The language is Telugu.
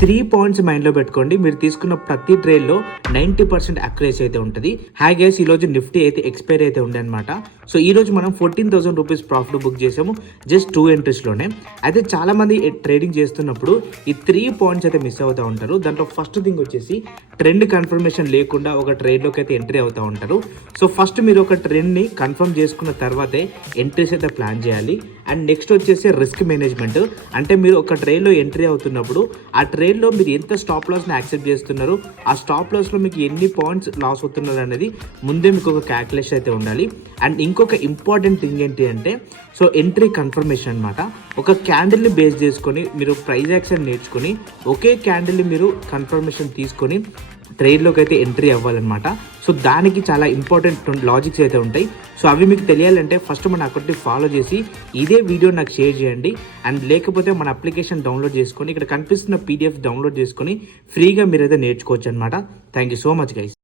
3 పాయింట్స్ మైండ్లో పెట్టుకోండి. మీరు తీసుకున్న ప్రతి ట్రేడ్లో 90% అక్యురసీ అయితే ఉంటుంది. హాయ్ గైస్, ఈరోజు నిఫ్టీ అయితే ఎక్స్పైర్ అయితే ఉండే అనమాట. సో ఈరోజు మనం 14,000 రూపీస్ ప్రాఫిట్ బుక్ చేసాము జస్ట్ 2 ఎంట్రీస్లోనే. అయితే చాలామంది ట్రేడింగ్ చేస్తున్నప్పుడు ఈ 3 పాయింట్స్ అయితే మిస్ అవుతూ ఉంటారు. దాంట్లో ఫస్ట్ థింగ్ వచ్చేసి ట్రెండ్ కన్ఫర్మేషన్ లేకుండా ఒక ట్రేడ్లోకి అయితే ఎంట్రీ అవుతూ ఉంటారు. సో ఫస్ట్ మీరు ఒక ట్రెండ్ని కన్ఫర్మ్ చేసుకున్న తర్వాతే ఎంట్రీస్ అయితే ప్లాన్ చేయాలి. అండ్ నెక్స్ట్ వచ్చేసి రిస్క్ మేనేజ్మెంట్. అంటే మీరు ఒక ట్రేడ్లో ఎంట్రీ అవుతున్నప్పుడు ఆ ట్రేడ్లో మీరు ఎంత స్టాప్ లాస్ని యాక్సెప్ట్ చేస్తున్నారు, ఆ స్టాప్ లాస్లో మీకు ఎన్ని పాయింట్స్ లాస్ అవుతున్నారు అనేది ముందే మీకు ఒక క్యాల్కులేషన్ అయితే ఉండాలి. అండ్ ఇంకొక ఇంపార్టెంట్ థింగ్ ఏంటి అంటే సో ఎంట్రీ కన్ఫర్మేషన్ అనమాట. ఒక క్యాండిల్ని బేస్ చేసుకొని మీరు ప్రైస్ యాక్షన్ నేర్చుకొని ఒకే క్యాండిల్ని మీరు కన్ఫర్మేషన్ తీసుకొని ట్రేడ్లోకి అయితే ఎంట్రీ అవ్వాలన్నమాట. సో దానికి చాలా ఇంపార్టెంట్ లాజిక్స్ అయితే ఉంటాయి. సో అవి మీకు తెలియాలంటే ఫస్ట్ మన అకౌంట్ని ఫాలో చేసి ఇదే వీడియో నాకు షేర్ చేయండి. అండ్ లేకపోతే మన అప్లికేషన్ డౌన్లోడ్ చేసుకొని ఇక్కడ కనిపిస్తున్న PDF డౌన్లోడ్ చేసుకొని ఫ్రీగా మీరైతే నేర్చుకోవచ్చు అనమాట. Thank you so much guys.